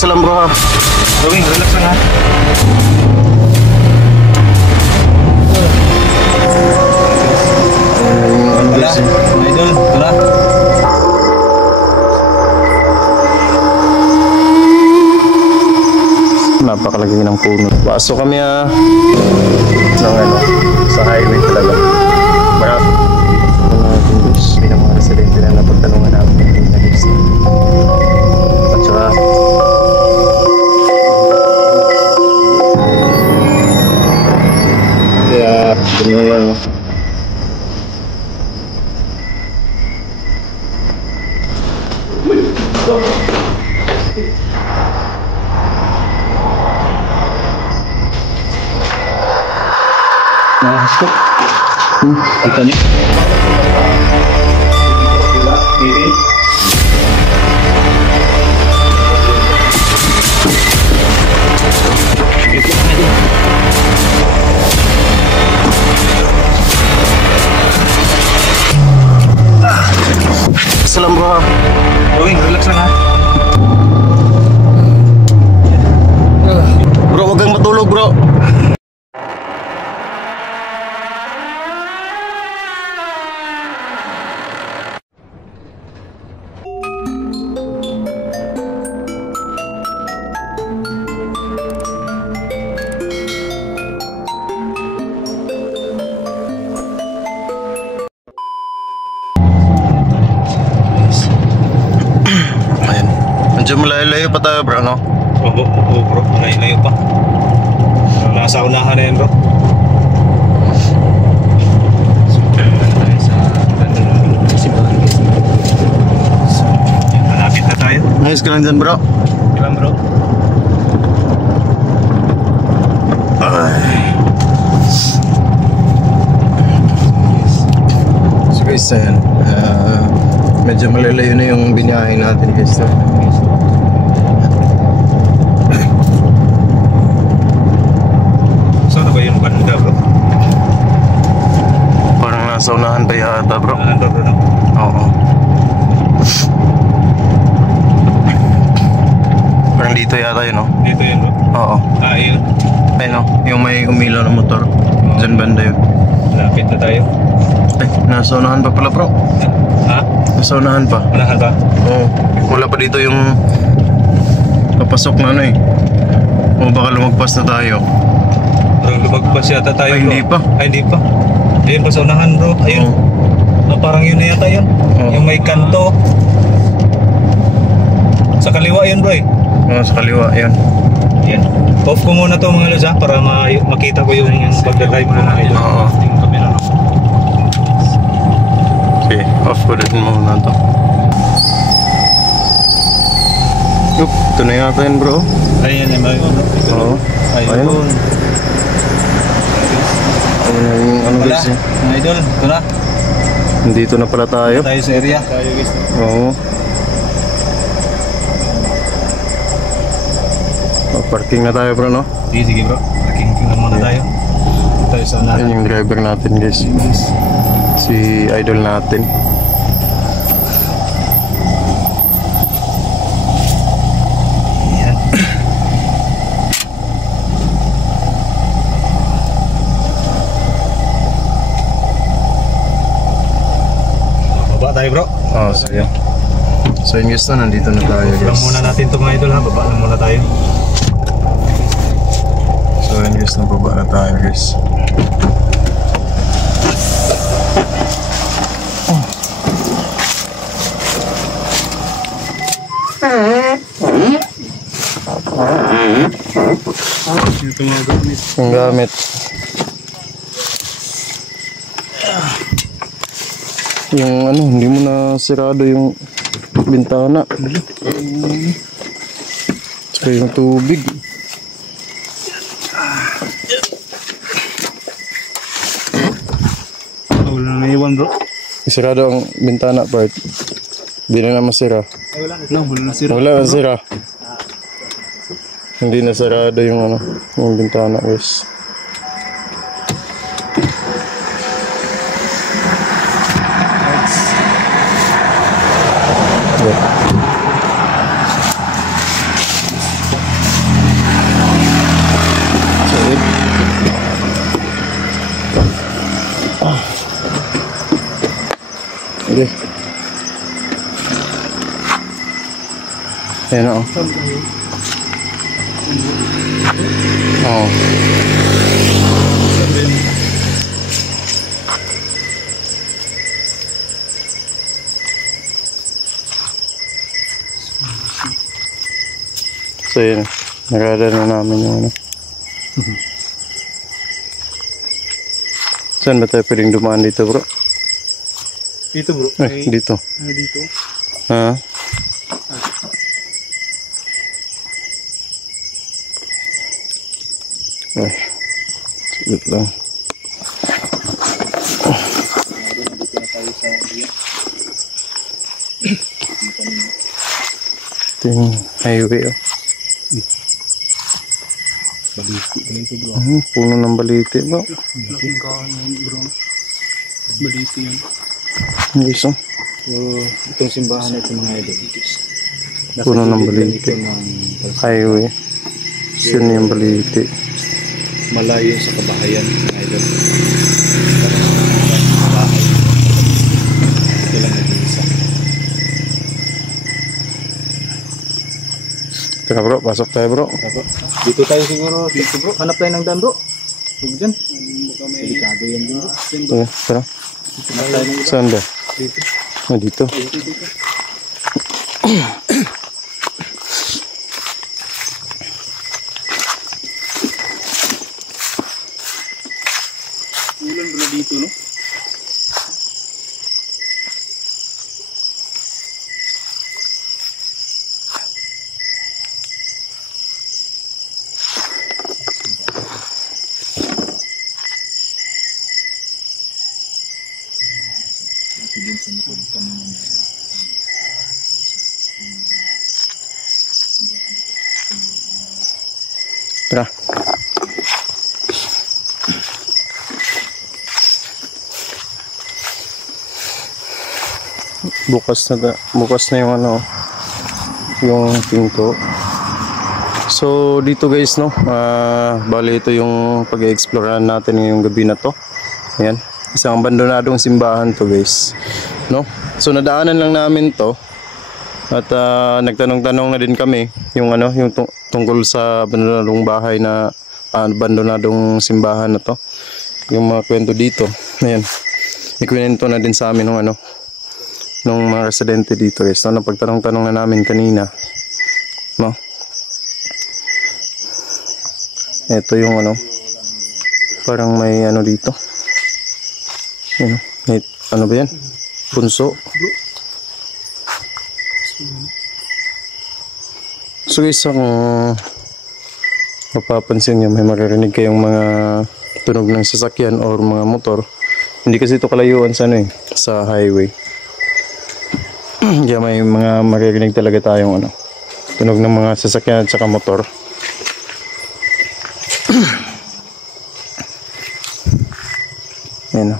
Isa lang bro ha. Gawin, relax lang ha. Wala, idol, wala. Napakalaki ng puno. Pasok kami ng sa highway talaga. Marami hindi na mga residente na napagtanungan namin na list. At saka kaya ganyan lang. Nakakasok. Kita niyo. Salam bro ha. Gawin, relax lang ha. Bro, wag kang matulog bro. Medyo malayo-layo pa tayo bro, no? Oo bro, malayo pa. Nasa unahan na yan bro. Malapit na tayo. Nice ka lang dyan bro. Ilan bro? So guys, medyo malalayo na yung biniyahin natin guys. Saan na ba yung banda bro? Parang nasa unahan pa yata bro. Ano bro no? Oo. Parang dito yata yun, no? Dito yun bro? Oo. Ah, yun. Ayun, no? Yung may umilaw na motor. Diyan banda yun. Malapit na tayo. Ay, nasa unahan pa pala bro. Ha? Nasa unahan pa. Unahan ba? Oo. Wala pa dito yung papasok na ano eh. O baka lumagpas na tayo. Parang lumagpas yata tayo Ay, bro. hindi pa. Ay, hindi pa. Ayun pa sa unahan bro. Ayun. Oo. Parang yun na yata yun. Yung may kanto. Sa kaliwa yun bro eh. Oo, sa kaliwa, yan. Yan. Off ko muna to mga lods ha, para makita ko yung pagdadrive mo mga idol. Oo. Okay, off ko din muna to. Yup, ito na yata yan bro. Ayan yung mga Oo. ayun. Ayun na yung ano Wala, guys eh. mga idol, ito na. Nandito na pala tayo. Tayo sa area. Tayo guys. Oo. Parking na tayo bro, no? Sige bro, parking na muna tayo. Tayo sa unahan. Yan yung driver natin guys. Si idol natin. Yan. Baba tayo bro. Oo, sige. So yun guys na, nandito na tayo Lang guys. muna natin ito mga idol ha, baba lang muna tayo. So yun guys, nababa na tayo guys. Ito mga gamit. Yung gamit. Yung ano, hindi mo na sirado yung bintana. Tsaka yung tubig. Wala na iwan bro. Isirado ang bintana part. Hindi na masira. Wala na sira. Wala na sira. Hindi na sarado yung ano, yung bintana guys. Okay. Ayan o. Oo. So yun, nakada na namin yung ano. Saan ba tayo pwedeng dumaan dito, bro? Dito bro. Dito. Dito. Ha? Ay, saglit lang. Ito yung highway, oh. Baliti bro. Puno ng baliti, bro. Laking kanan bro. Baliti yan. Hindi so. So, itong simbahan na ito mga idol. Puno ng baliti. Highway. Sino yung baliti? Malayo sa kabahayan mga idol. Ito lang nag-iisa. Tara bro, pasok tayo bro. Dito tayo siguro. Dito bro. Hanap tayo ng daan bro. Huwag dyan. Delikado yan bro. Okay, tara. Hanap tayo ng daan. Saan ba? Dito. Ah, dito. Ulan pala dito no? Tara. Bukas na yung ano, yung pinto. So dito guys no, bali ito yung pag-explore natin ngayong gabi na to. Ayan, isang abandonadong simbahan to guys, no? So nadaanan lang namin to at nagtanong-tanong na din kami yung ano, yung tungkol sa abandonadong bahay na abandonadong simbahan na to. Yung mga kwento dito. Ayan, ikwento na din sa amin ng ano, nung mga residente dito guys, no? Napagtanong-tanong na namin kanina, no? Ito yung ano, parang may ano dito, yun, ano ba yan, punso. So guys, kung mapapansin nyo, may maririnig kayong mga tunog ng sasakyan or mga motor. Hindi kasi ito kalayuan sa ano, sa highway. Kaya may mga maririnig talaga tayong ano, tunog ng mga sasakyan at saka motor. Ayan o.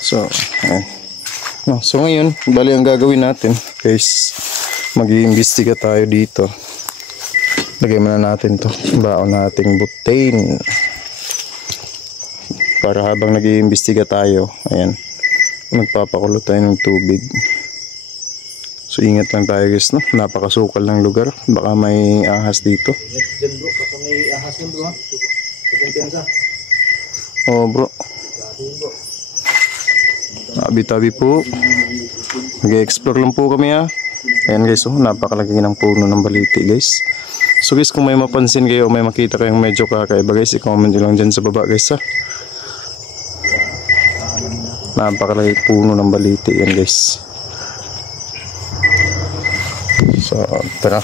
So, ayan. No, so ngayon, bali ang gagawin natin guys, mag-iimbestiga tayo dito. Lagay muna natin to, baon nating butane. Para habang nag-iimbestiga tayo, ayan, magpapakulo tayo ng tubig. So ingat lang tayo guys, no? Napakasukal ng lugar, baka may ahas dito. Diyan bro, baka may ahas yun bro ha. Pagkumpiyansa. Oh bro. Tabi-tabi po. Mag-explore lang po kami ha. Ayan guys, oh, napakalaki ng puno ng baliti guys. So guys, kung may mapansin kayo o may makita kayong medyo kakaiba guys, i-comment nyo lang dyan sa baba guys ha. Napakalaki puno ng baliti yan guys. So tara.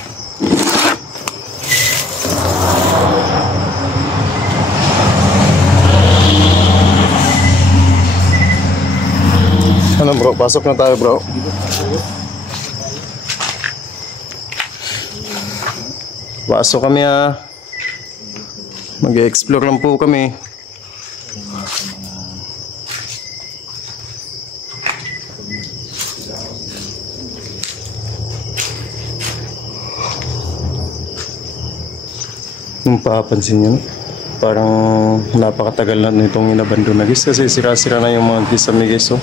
Ano bro, pasok na tayo bro. Pasok kami ha. Mag-explore lang po kami. Nung papansin nyo, parang napakatagal na nitong inabandon na guys kasi sira-sira na yung mga kisame guys. Oh.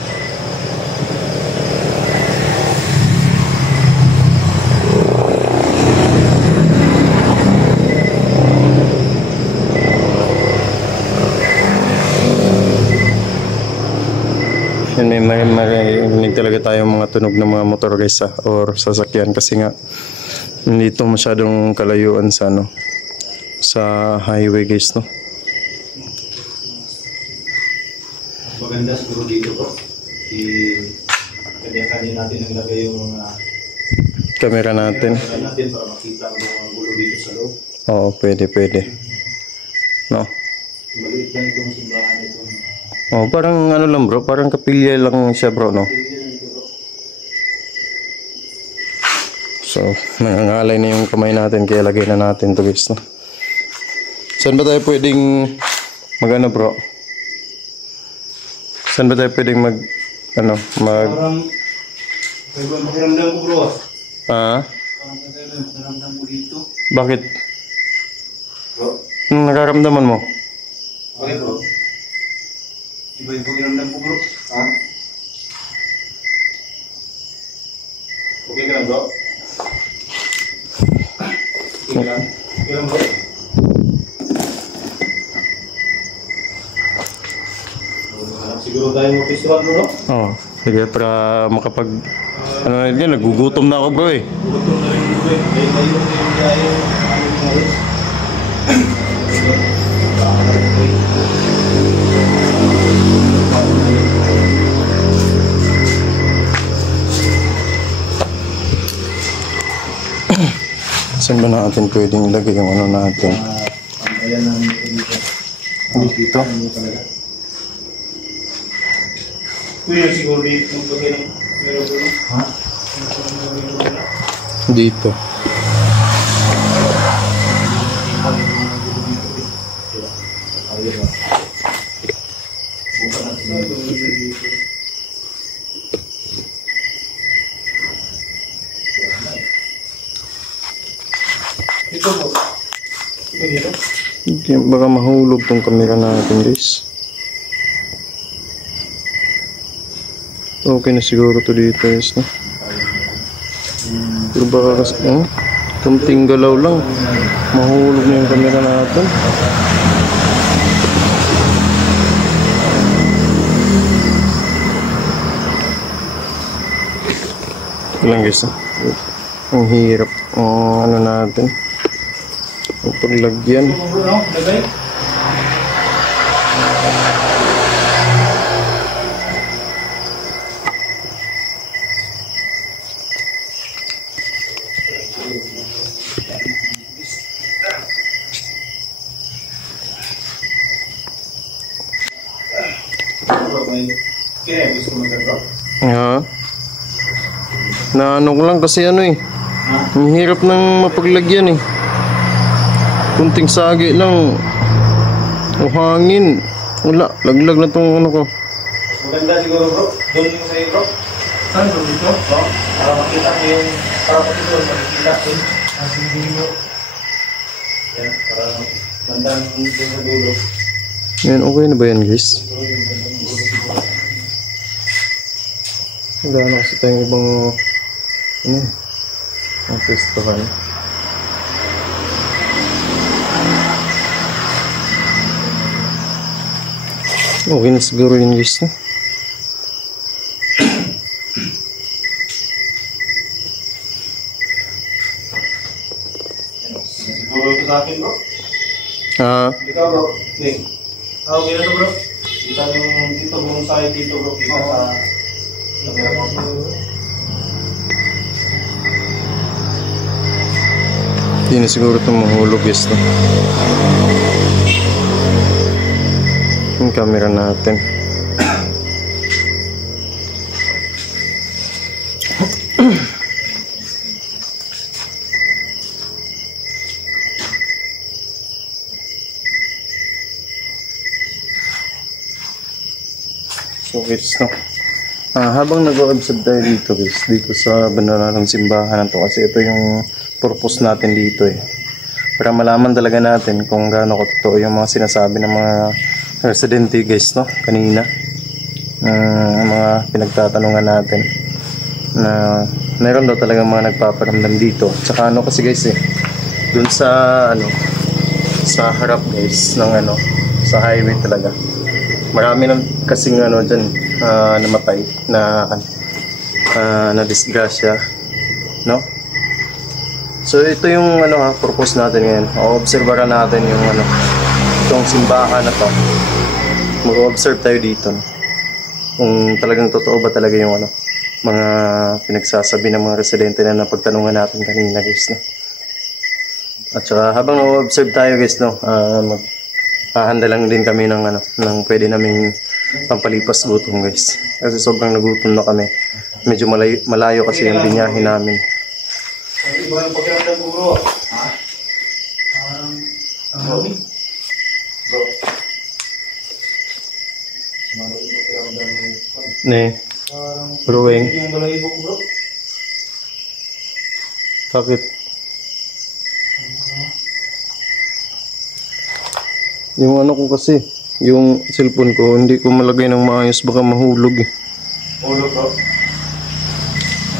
Yan, may marinig talaga tayong mga tunog ng mga motor guys or sasakyan kasi nga hindi ito masyadong kalayuan sa ano, sa highway guys, no. Maganda siguro dito po. Kanya-kanya natin naglagay yung mga Camera natin. para makita ang mga gulo dito sa loob. Oo, pwede. No. Maliit lang itong simbahan ito. Oh, parang ano lang bro, parang kapilya lang siya bro, no. So, nangangalay na yung kamay natin kaya lagay na natin to guys, no. Saan ba tayo pwedeng mag-ano bro? Saan ba tayo pwedeng parang may pakiramdam ko bro. Parang pakiramdam ko dito. Bakit? Bro? Anong nararamdaman mo? Bakit bro? Iba yung pakiramdam ko bro. Ha? Okay ka lang bro? Okay lang? Okay lang bro? Siguro tayo mo festival bro? Oo. Sige, para makapag... Ano na yun, nagugutom na ako bro eh. Gutom na rin bro eh. Dahil tayo yung tayo aming ngayon. Saan ba natin pwedeng ilagay yung ano natin? Ayan ang dito. Dito? Kuya siguro dito yung pagkain. Meron po. Ha? Dito. Ito po. Ito dito. Hindi, baka mahulog tong camera natin guys. Okay na siguro to dito guys, no? Pero baka kasi, kunting galaw lang, mahulog na yung camera natin. Ito lang guys, ang hirap ang ano natin, ang paglagyan. Ha? Na ano ko lang kasi ano eh. Ang hirap ng mapaglagyan eh. Kunting sagi lang. O hangin. Wala, laglag na tong ano ko. Maganda siguro bro. Doon yung sa'yo bro. Saan bro dito? Bro? Para makita ko yung... Para makita ko yung... Asing mo. Yan, para bandang doon sa dulo. Yan, okay na ba yan guys? Wala na kasi tayong ibang ang festival. Okay na siguro yun guys, no? Siguro ito sa akin bro. Ikaw bro. Okay. Okay na to bro. Kita yung dito buong side dito bro. Kita sa... Hindi na siguro itong mahulog guys, no? Yung camera natin. So guys, no? Habang nag-observe tayo dito guys, dito sa bandaran ng simbahan na to, kasi ito yung purpose natin dito eh. para malaman talaga natin kung gaano totoo yung mga sinasabi ng mga residente guys, no, kanina. Mga pinagtatanungan natin na meron daw talaga mga nagpaparamdam dito. Tsaka ano kasi guys dun sa sa harap guys ng sa highway talaga, marami nang kasing dyan namatay na disgrasya, no? So ito yung purpose natin ngayon. O-obserbahan natin yung itong simbahan na to. Mag-observe tayo dito, no? Kung talagang totoo ba talaga yung mga pinagsasabi ng mga residente na napagtanungan natin kanina guys, no? At saka habang o-observe tayo guys, no, maghahanda lang din kami ng ng pwede naming pampalipas gutom guys. Kasi sobrang nagutom na kami. Medyo malayo kasi yung binyahe namin. Iba yung pakiramdam ko, bro. Ha? Bro. Malayo yung pakiramdam ko. Ne. Brewing. Yung balahibo ko, bro. Bakit? Yung ko kasi, yung cellphone ko, hindi ko malagay ng maayos, baka mahulog Hulog, bro.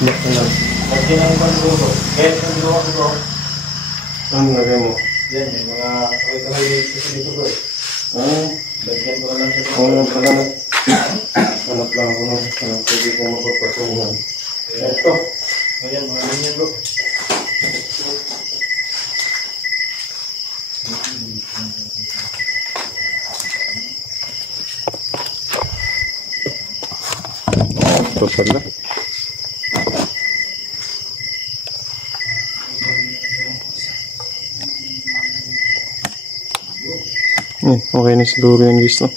Baka lang. Pagkin ang ibang bro. Kaya ang ginawa ko, bro. Anong lagay mo? Yan, may mga kaway-kaway dito, bro. Lagyan ko na lang siya. Oo nga pala. Hanap lang ako ng pwede kong mapapatuhan. Ito. Ayan, mga ganyan, bro. Ito pala. Okay na siguro yan guys, no?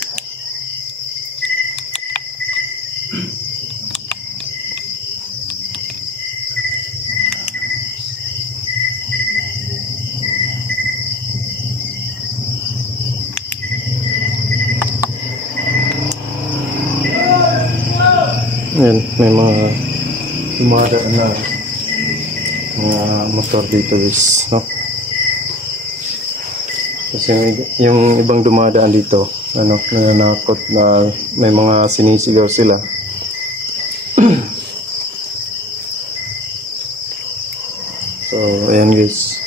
Yan, may mga dumadaan na mga motor dito guys, no? Kasi yung ibang dumadaan dito, nananakot na may mga sinisigaw sila. So, ayan guys.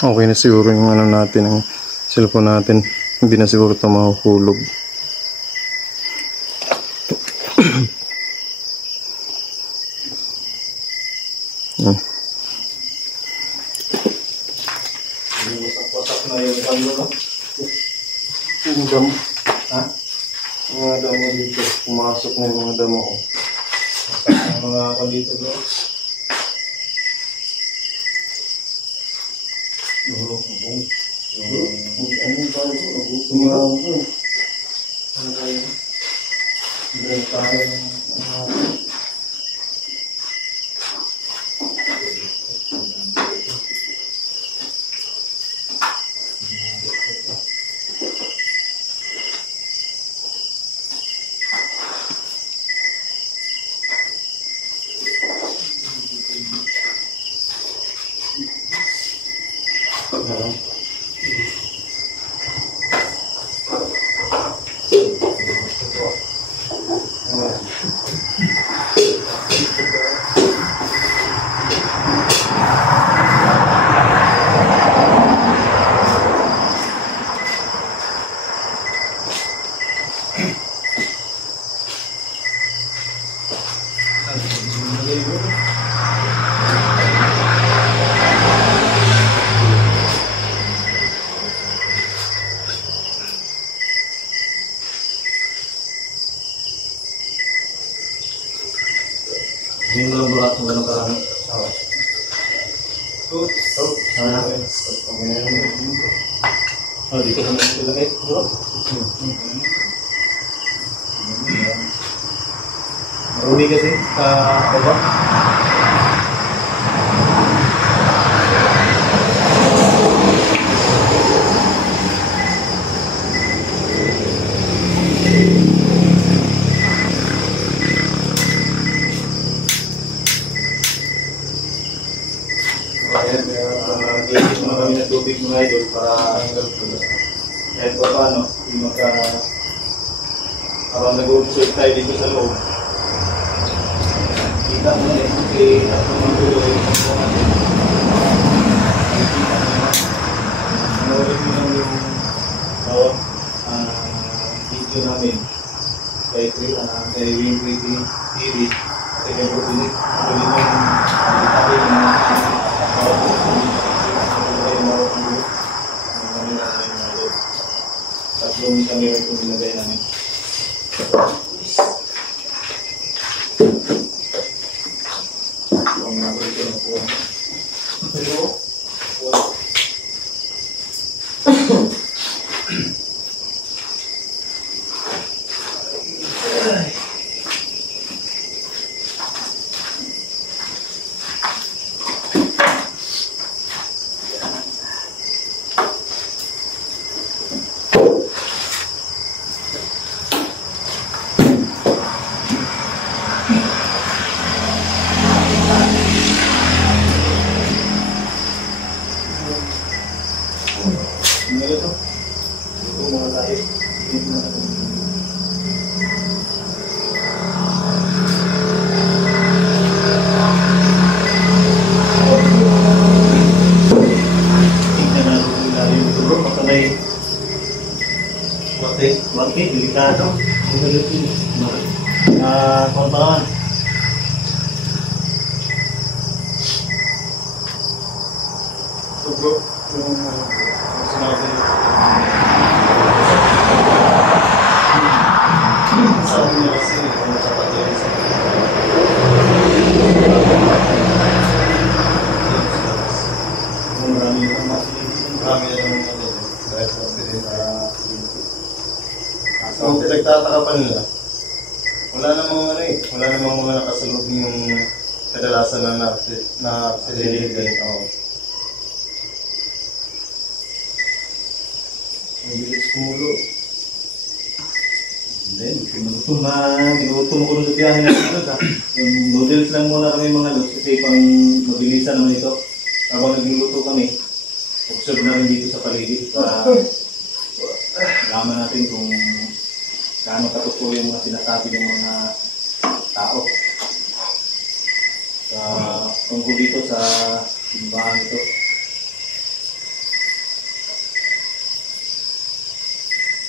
Okay na siguro yung natin, ang cellphone natin. Hindi na siguro ito mahuhulog. Wasak na yung damo, no? Yung damo. Ha? Yung mga damo dito. Pumasok na yung mga damo. Wasak na mga kondito, bro. Ano tayo po? Sumaw ko. Ano tayo? Hindi tayo. Yung mga burat ng gano'ng karami. Dito naman sila kayo, bro. Marumi kasi sa baba. Ayan, gilid mo na kami tubig mga idol para kahit pa paano, hindi parang nag-observe tayo dito sa loob. Kita mo na kasi ako mga tuloy ang mga natin. Nawalit mo lang yung bawat video namin kay Wing Pretty TV at kay Propinik. Tuloy mo yung tabi ng bawat tatlong kami yung nilagay namin. Ang nabalik ko na po. Pero, Wante, delikado. Kontakan. So bro, yung sinabi sabi niya kasi kung nakapatay sa marami yung marami yung dahil sa pilit so, pinagtataka pa nila. Wala namang mga nakasalog yung kadalasan na aksidente. Oo. May bilis kumulo. Hindi, tinutom ko sa biyahe na ito. Yung noodles lang muna kami mga lods kasi pang mabilisan naman ito. Habang nagluluto kami, observe na rin dito sa paligid para malaman natin kung gaano katotoo yung mga sinasabi ng mga tao tungkol dito sa simbahan ito.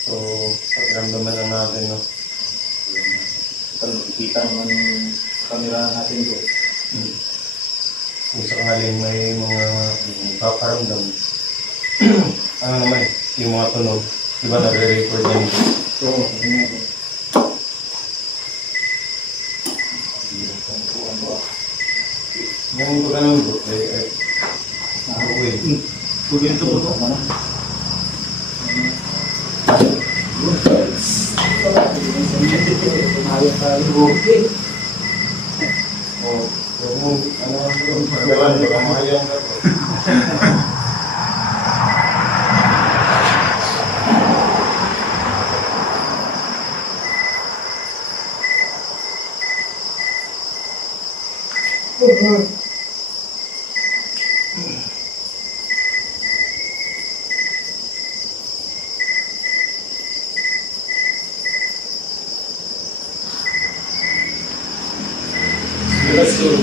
So, pagramdaman lang natin, no? Kita naman sa kamera natin ito. Kung sakaling may mga paparamdam, ano naman, yung mga tunog, diba nagre-record yan ito? Oo, yung pagkanong bro, okay. Kugin ito po ito. Let's go.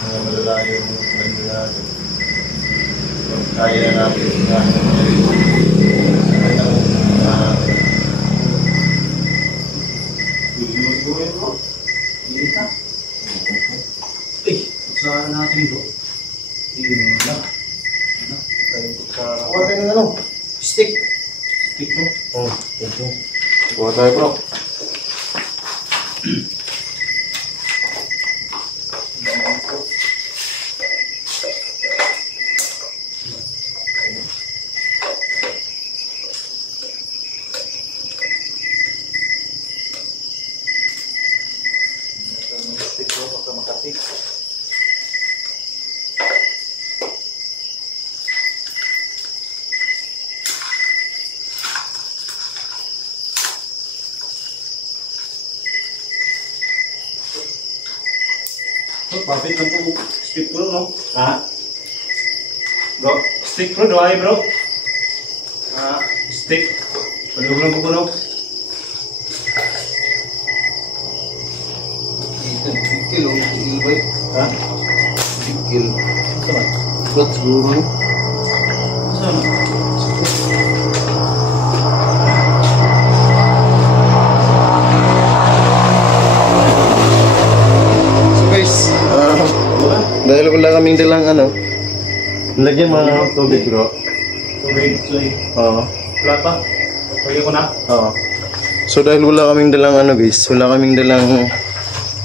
Mga malalayong banda natin. Kaya na natin Usahan natin ito. Kuha tayo ng ano? Stick. Stick mo? Oo, ito. Kuha tayo bro. Stick mo pagka makatik. Bakit lang po stick ko, no? Ha? Bro, stick bro, doa bro. Stick. Palug lang ko bro. Bigil, bigil ba? Ha? Bigil. Sama. Ba't siguro? Sama. So guys, dahil wala kaming dalang ano, lagyan mo ng tubig bro. Tubig, soy. Oo. Wala pa? Pwede ko na? Oo. So dahil wala kaming dalang ano guys, wala kaming dalang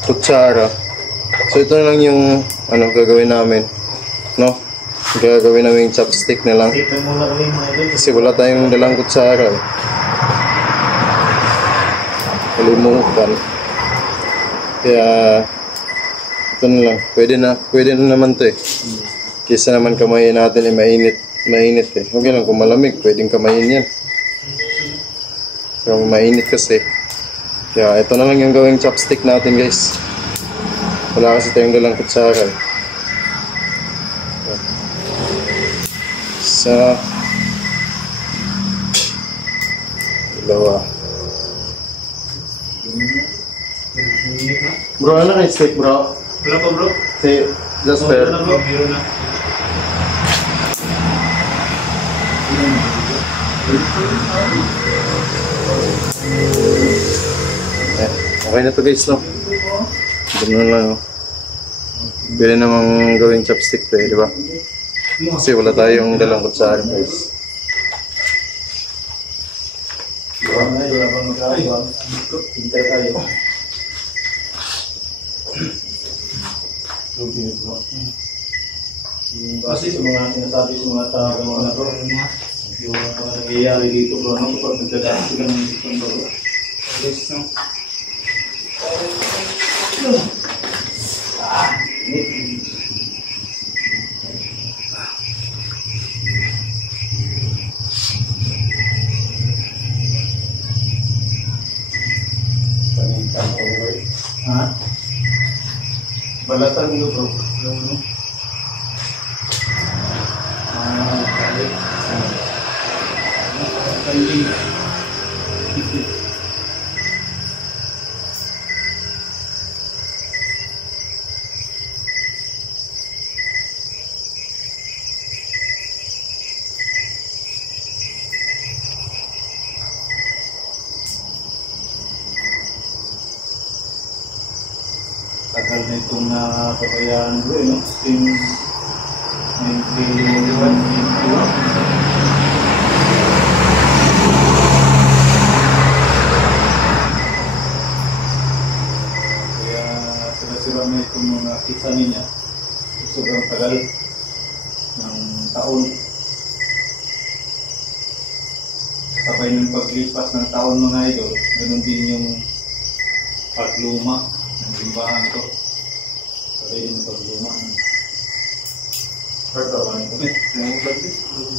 kutsara. So ito na lang yung ano gagawin namin. No? Gagawin namin yung chopstick na lang. Stick lang muna kami mga idol. Kasi wala tayong dalang kutsara. Eh. Kalimutan. Kaya ito na lang. Pwede na naman to eh. Kesa naman kamayin natin eh mainit eh. Okay lang kung malamig, pwedeng kamayin yan. Pero mainit kasi. Kaya ito na lang yung gawing chopstick natin guys. Wala kasi tayong dalang kutsara eh. Isa. Dalawa. Bro, ano kayo stick bro? Wala pa bro? Si Jasper. Wala na bro, biro na. Okay na to guys no? Ganun lang no? Pwede namang gawing chopstick to eh, di ba? Kasi wala tayong dalang kutsara guys. Wala pa magkakawa. Hintay tayo. Kasi sa mga sinasabi sa mga tao na bro, yung mga nangyayari dito bro, ano kapag nagdadaan sila ng isang bro. Yes, no? Panitan ko bro. Ha? Balatan mo bro. Ano? Kaling. Tagal na itong napabayaan bro, no? Since 1991. Sira na itong mga isa niya. Sobrang tagal ng taon. Sabay ng paglipas ng taon mga idol, ganun din yung pagluma ng simbahan ko. Sabay din yung pagluma. Pagkawan ko. Ngayon ba ito?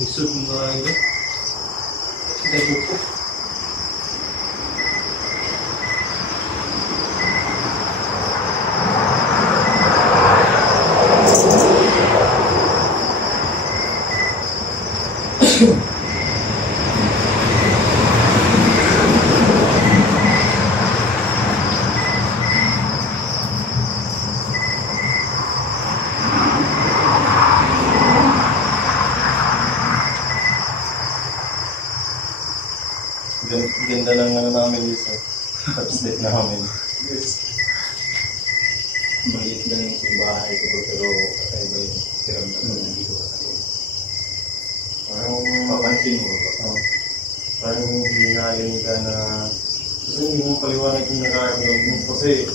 Lisod mga idol. Sige po. Ganda lang ano namin guys eh. Chopstick namin. Yes. Maliit lang yung simbahay ko pero kakaiba yung tiramdam na nandito ka sa loob. Parang Papansin mo ba? parang hinahalin ka na kasi hindi mo paliwanag yung nakaramdam mo kasi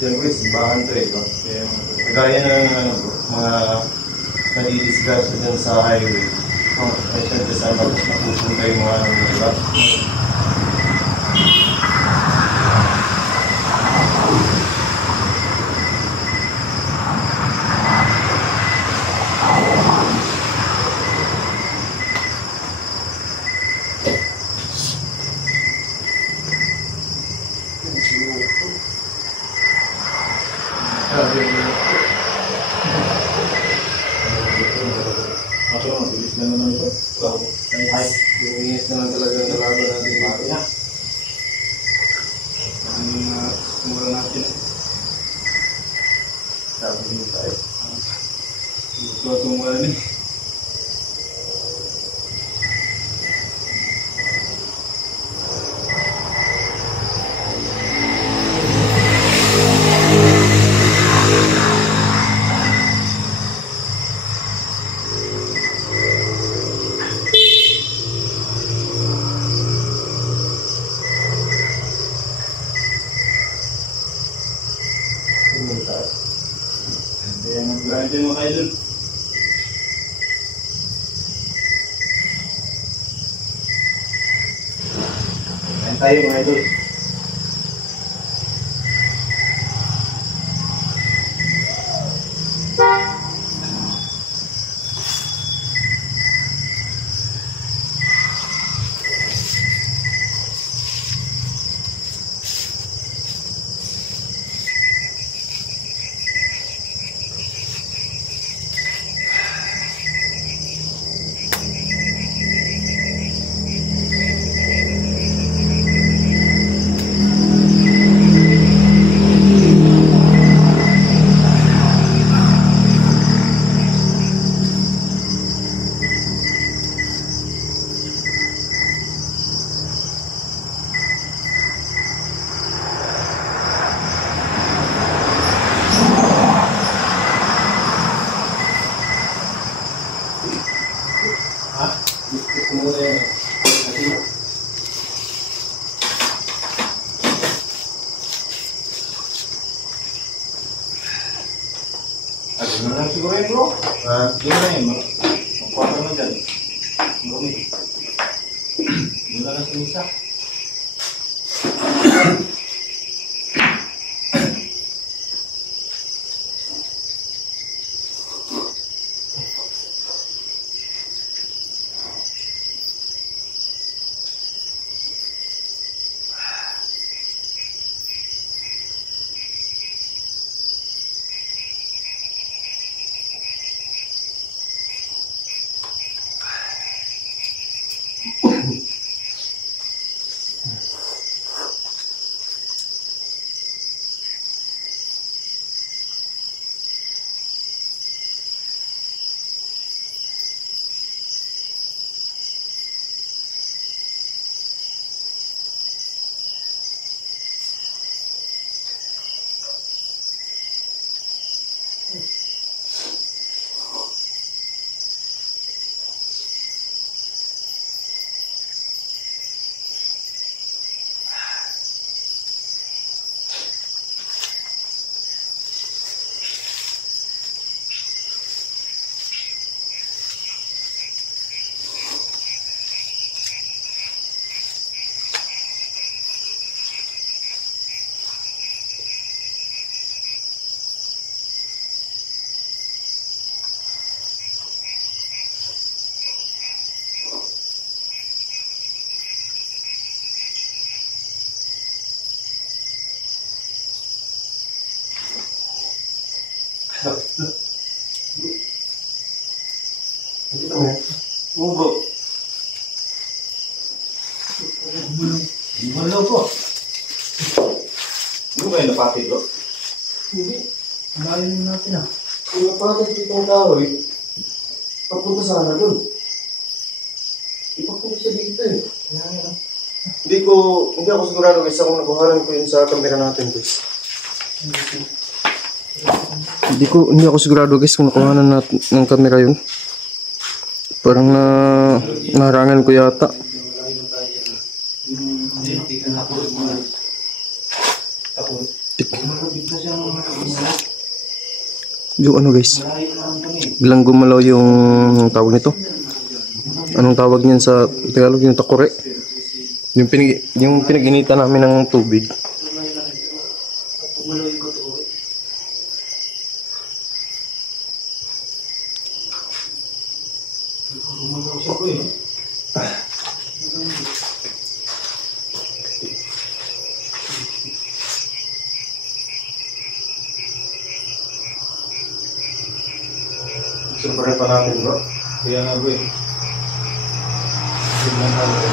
siyempre simbahan to eh. No? Kaya Kagaya na ng ano, mga nadidiscuss dyan sa highway. Ay syempre saan napupunta yung mga ano nila. Ako naman, bilis na naman ito. Ay, Luminis na lang talaga ang laban natin. bago na. Ang kumula natin. Sabi mo tayo. Ito tumula ni. Kaya nag-grind din mga idol. Kain tayo mga idol. Ito muna yan. Ano na lang siguro yun bro? Yun na yun. Magkuha naman dyan. Marumi. Yun na lang sa misa. Nakita mo yan? Oo bro. Gumalaw po. Hindi mo kayo napatid bro? Hindi. Malayo natin ah. Kung napatid itong kahoy, papunta sana dun. Ipapunta siya dito eh. Hindi ako sigurado guys kung nakuhanan ko yun sa camera natin guys. Hindi ako sigurado guys kung nakuhanan natin ng camera yun. Parang naharangan ko yata. Yung ano guys, bilang gumalaw yung tawag nito. Anong tawag niyan sa Tagalog? Yung takore. Yung pinag-inita namin ng tubig. Siyempre pa natin bro. Kaya nga bro eh. Tignan ka bro.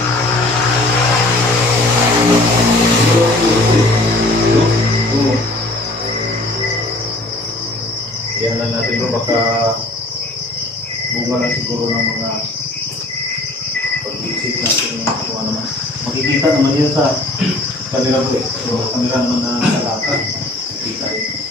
Oo. Yan lang natin bro, baka bunga lang siguro ng mga pag-iisip natin kung ano man. Makikita naman yun sa kanila bro eh. So kanila naman na nakalakad. Makikita yun.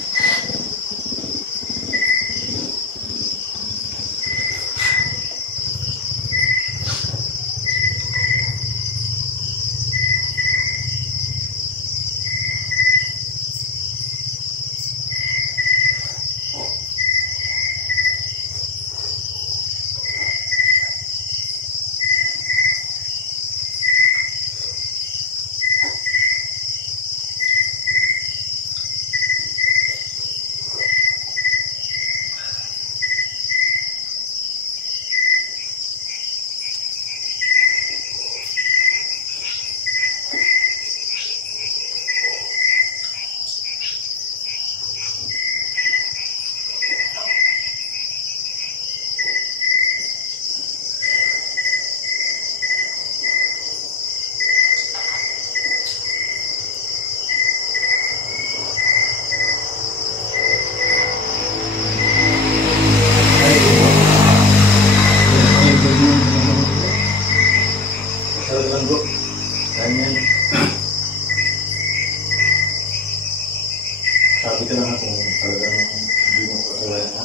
Sabi ka naman kung talagang hindi mo pagkawalan na.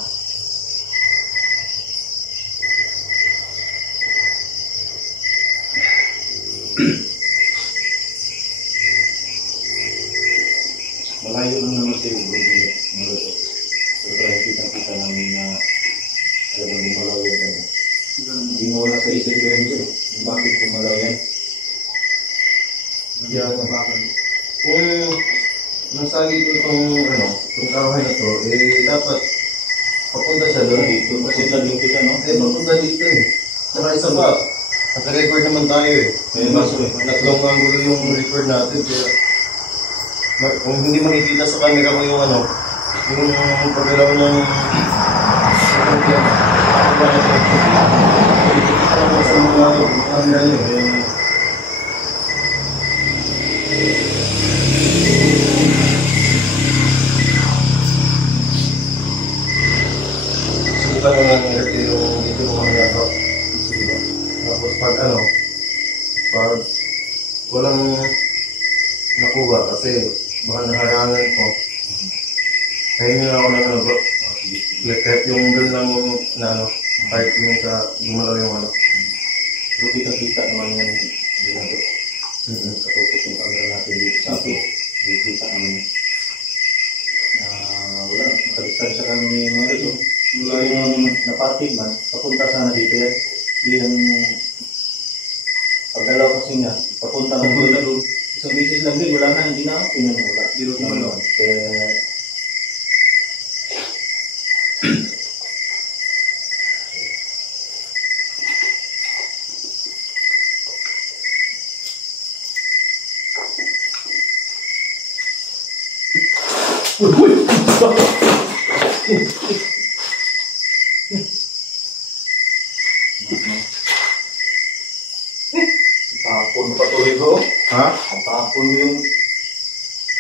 Malayo lang naman sa'yo, bro. Malayo. Pero kaya kita-kita namin na talagang gumalaw yan. Hindi mo wala sa isip ko yan sa'yo. Bakit gumalaw yan? Yeah, bakit? Kung nasagi ko itong kawahay na to, dapat papunta siya doon. Dito, kasi dito siya, no? Papunta dito eh. Saka isa pa, naka-record naman tayo eh. Tatlong angulo yung record natin, kaya kung hindi makikita sa camera ko yung yung pagalaw ng yan. Ako ba na ito? Makikita naman sa mga camera nyo eh. Subukan na lang yung dito ko kami ako. Tapos pag pag walang nakuha kasi baka naharangan ko, kainin na ako ng bro. Kahit yung doon lang kahit yung sa gumalaw yung Pero kita-kita naman yan bro. Katutok yung camera natin dito sa atin. Kita naman yun. Wala, makadistansya kami mga ito. Mula yung napatig man, papunta sana dito yan. Yung pagdalaw kasi nga, papunta ng doon. Isang bisis lang din, wala na, hindi na ako pinanula. Biro naman. Kaya tapon pa tuloy bro. Ha? Ang tapon yung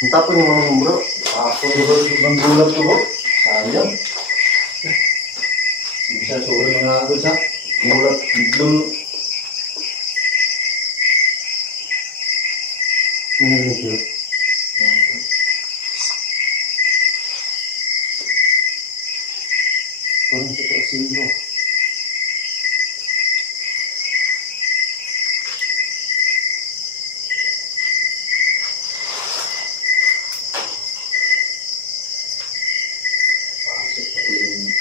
Ang tapon yung mga bro. tapon bro. Ibang gulat ko bro. Sayang. Bisa sobrang mga agad sa gulat. Biglang parang sa trasin bro.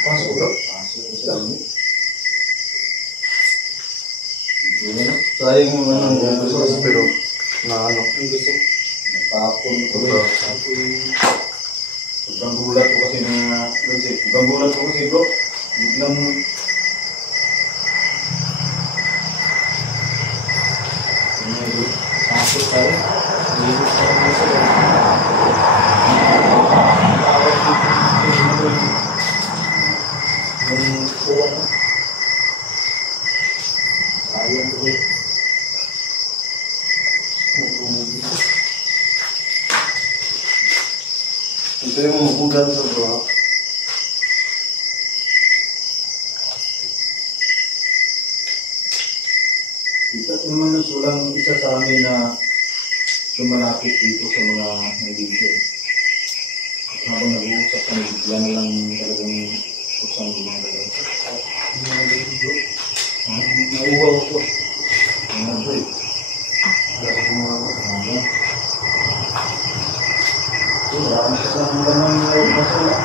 Pasok bro. Pasok sa amin. Sayang yung gusto pero na Ang gusto. Natapon ko bro. Sobrang gulat ko kasi na sobrang gulat ko kasi bro. Biglang pasok tayo. Dito sa Ito yung mapugan sa bro. Kita naman na sulang isa sa amin na lumalapit dito sa mga nagigil. Habang nag-uusap kami, bigla na lang talagang kusang gumagalaw. Nauwaw ako. Ano ba eh? Wala ko gumagalaw. Marami ka sa mga naman ngayon kasi wala.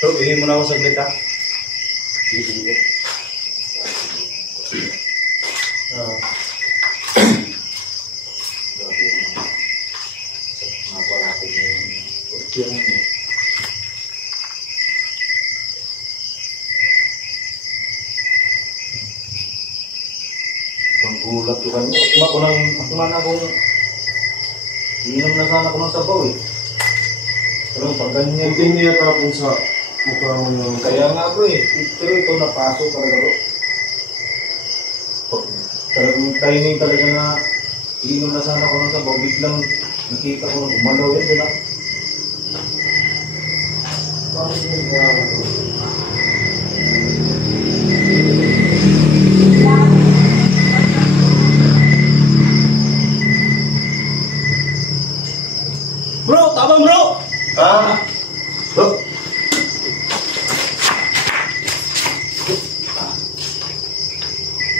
Bro, bigyan mo na ako saglit ha. Sige. Panggulat ko kanina. Ako man akong inom na sana ko ng sabaw eh. Pero pag ganyan Hindi niya tapon sa mukha mo yung... kaya nga bro eh. Pero ito napasok talaga bro. Talagang timing talaga na inom na sana ko ng sabaw. Biglang nakita ko na umalaw yan doon ah. Bro, tabang bro! Ah! Bro!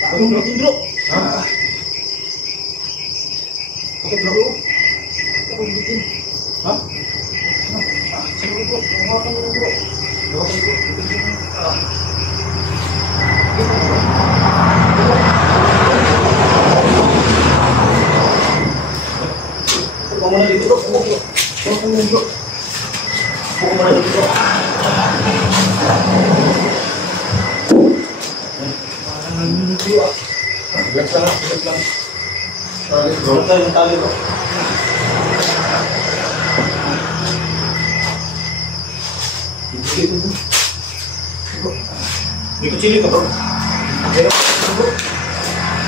Tabang bro, bro! Ah! Bakit bro? Tabang bitin. Ha? Sige bro, hawakan mo bro. Hawakan mo bro. Huwag mo na dito bro. Huwag mo bro. Huwag mo na dito bro. Relax lang, relax lang. Sorry bro. Bro tayo ng tali bro. Dito chili ka bro. Okay bro.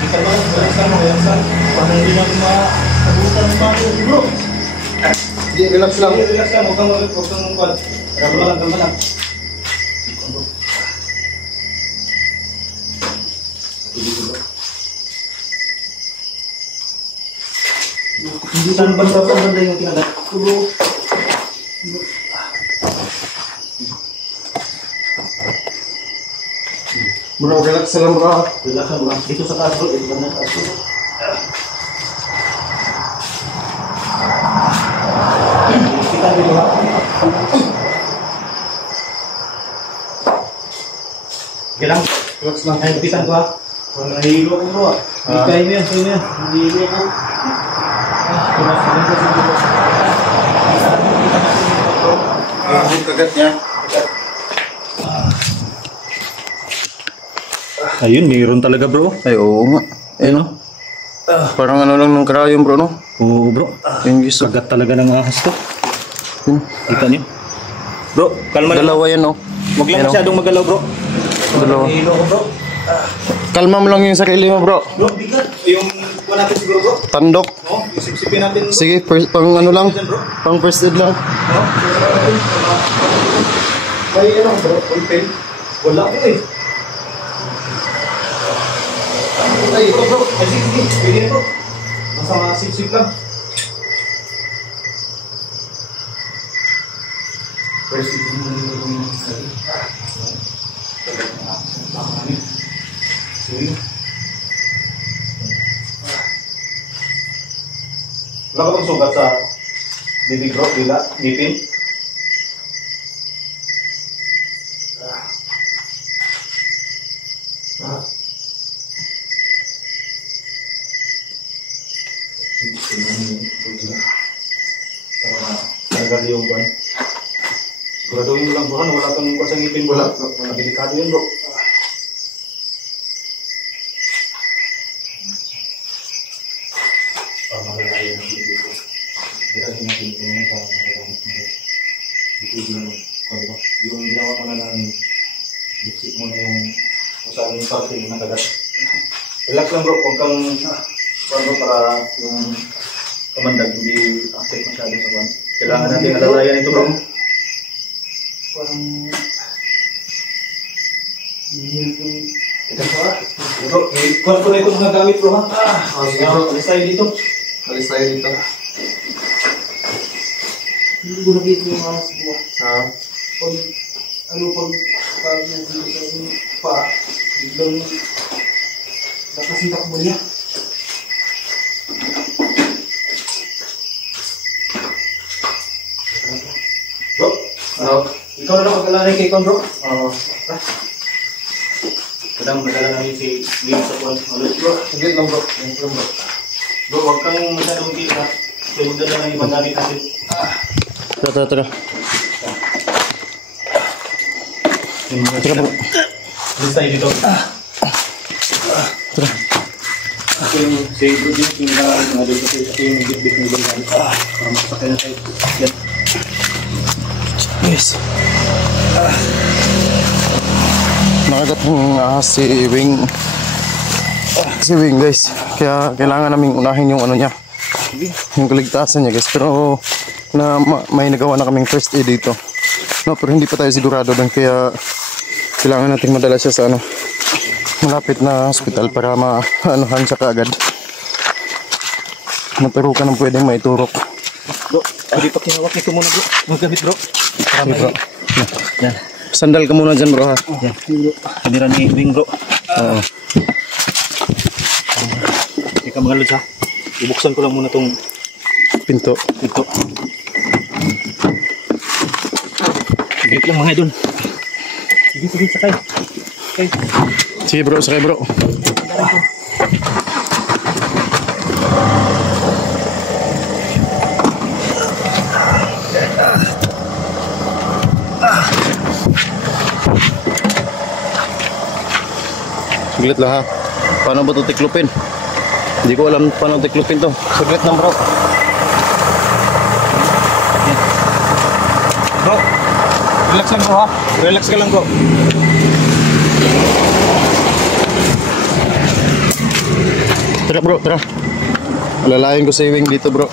Kita ba? Relax lang. Para hindi natin makabutan ng mga bro. Hindi, relax lang. Relax lang, huwag kang kuwan. Kalma lang. Hindi saan banda yung kinagat ko bro. Bro, relax lang bro. Relax lang. Dito sa taas bro, ito ba na taas bro? Kita dito ha. Kailang, Relax lang. ay pisan ko ha. Nahihilo ko bro. Kaya mo yan. Nahihilo ko. Yung kagat niya. Ayun, mayroon talaga bro. Ay, oo nga. Ayun Parang ano lang ng karayom bro, no? Oo bro. Yung giso. Kagat talaga ng ahas to. Yun. Kita niyo? Bro, kalma lang. Dalawa yan, no? Huwag lang Ayun, oh. masyadong magalaw bro. Dalawa. Nahihilo ko bro. Kalma mo lang yung sarili mo bro. Bro, bigat. Yung kuha natin siguro bro. Tandok. No? Yung sipsipin natin bro. Sige, pang ano lang. Bro. Pang first aid lang. No? May ano bro, open. Wala ko eh. Ay, ito bro. Ay, sige. Pwede bro. Nasa mga sip-sip lang. First aid mo yung sige. Wala ka bang sugat sa bibig bro? Dila? Ngipin? tanggal yung ban. Siguraduhin mo lang bro, wala kang kuha sa ngipin bro. Wala, delikado yun bro. Mamalayo na dito. Kaya natin tingnan sa mga dito din ko. Yung ginawa ko na ng lipstick mo na yung usahin yung parte ng kagat. Relax lang bro, huwag kang bro para yung kamandag hindi active masyado sa buwan. Kailangan natin alalayan ito bro. Parang ito pa. Bro, kuha ko na itong mga gamit bro ha. Sige bro, alis tayo dito. Alis tayo dito. Hindi ko nakita yung mga siguro. Ha? Pag yung dito sa yung pa, biglang nakasintak mo niya. Bro, ikaw na lang mag-alalay kay Kon bro. Kadang madala namin si Leo sa Kon. Bro, Saglit lang bro. Saglit lang bro. bro, huwag kang masyadong kita. Kasi magdala ng ibang gamit natin. Tara. Tara bro. Alis tayo dito. Tara. Ito yung si Bro Jim, yung mga dito. Ito yung bit-bit ng ibang gamit. Masakay na tayo. Yan. Yes. Nakagat ng si Wing. Si Wing guys. Kaya kailangan naming unahin yung ano niya. Yung kaligtasan niya guys. Pero may nagawa na kaming first aid dito. No, pero hindi pa tayo sigurado doon. Kaya kailangan natin madala siya sa malapit na hospital para maanuhan siya kaagad. Naturukan ng pwedeng maiturok. Bro, pwede pa kinawak nito muna bro. Maggamit bro. Para may... Yan. Sandal ka muna dyan bro ha. Yan. Kamera ni Wing bro. Oo. Ika mga lods ha. Ibuksan ko lang muna tong Pinto. ito. Gigit lang mga idol. Sige, sakay. Okay. Sige bro, sakay bro. Saglit lang ha. Paano ba ito tiklupin? Hindi ko alam paano tiklupin to. Saglit lang bro. Bro, relax lang bro ha. Relax ka lang bro. Tara bro, tara. Alalayan ko sa Wing dito bro.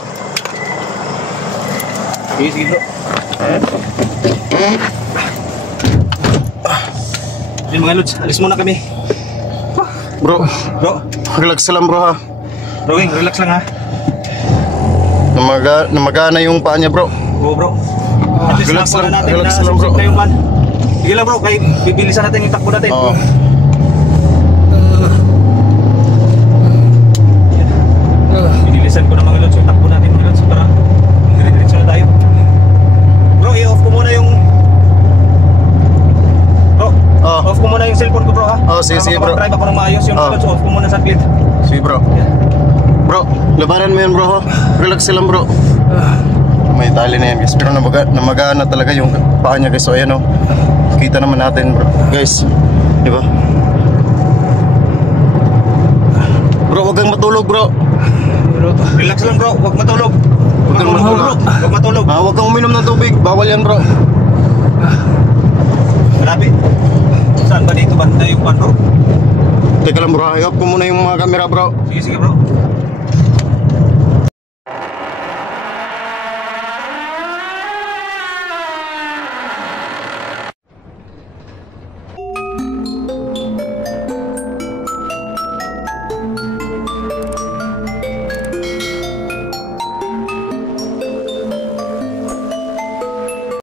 Sige bro. Yan mga lods, alis muna kami. Bro, relax lang bro ha. Bro Wing, relax lang ha. Namagana yung paa niya bro. Oo bro. At least Relax nakapala lang, natin relax na lang, bro. susip na yung van. Sige lang bro, kaya bibilisan natin yung takbo natin. Oo. Binilisan ko na mga lods yung takbo natin mga lods para dire-diretso na tayo. Bro, i-off ko muna yung... Bro, off ko muna yung cellphone ko bro ha. Sige, sige, bro. Para makapag-drive ako ng maayos yung mga lods, off ko muna sa grid. Sige bro. Bro, labanan mo yan bro ha. Relax lang bro. May tali na yan guys. Pero namagana talaga yung paa niya guys. So ayan o. Kita naman natin bro. Guys, di ba? Bro, huwag kang matulog bro. Relax lang bro, huwag matulog. Huwag kang matulog. Huwag matulog. Huwag kang uminom ng tubig. Bawal yan bro. Malapit. Saan ba dito banda yung pan bro? Teka lang bro, i-off ko muna yung mga camera bro. Sige bro.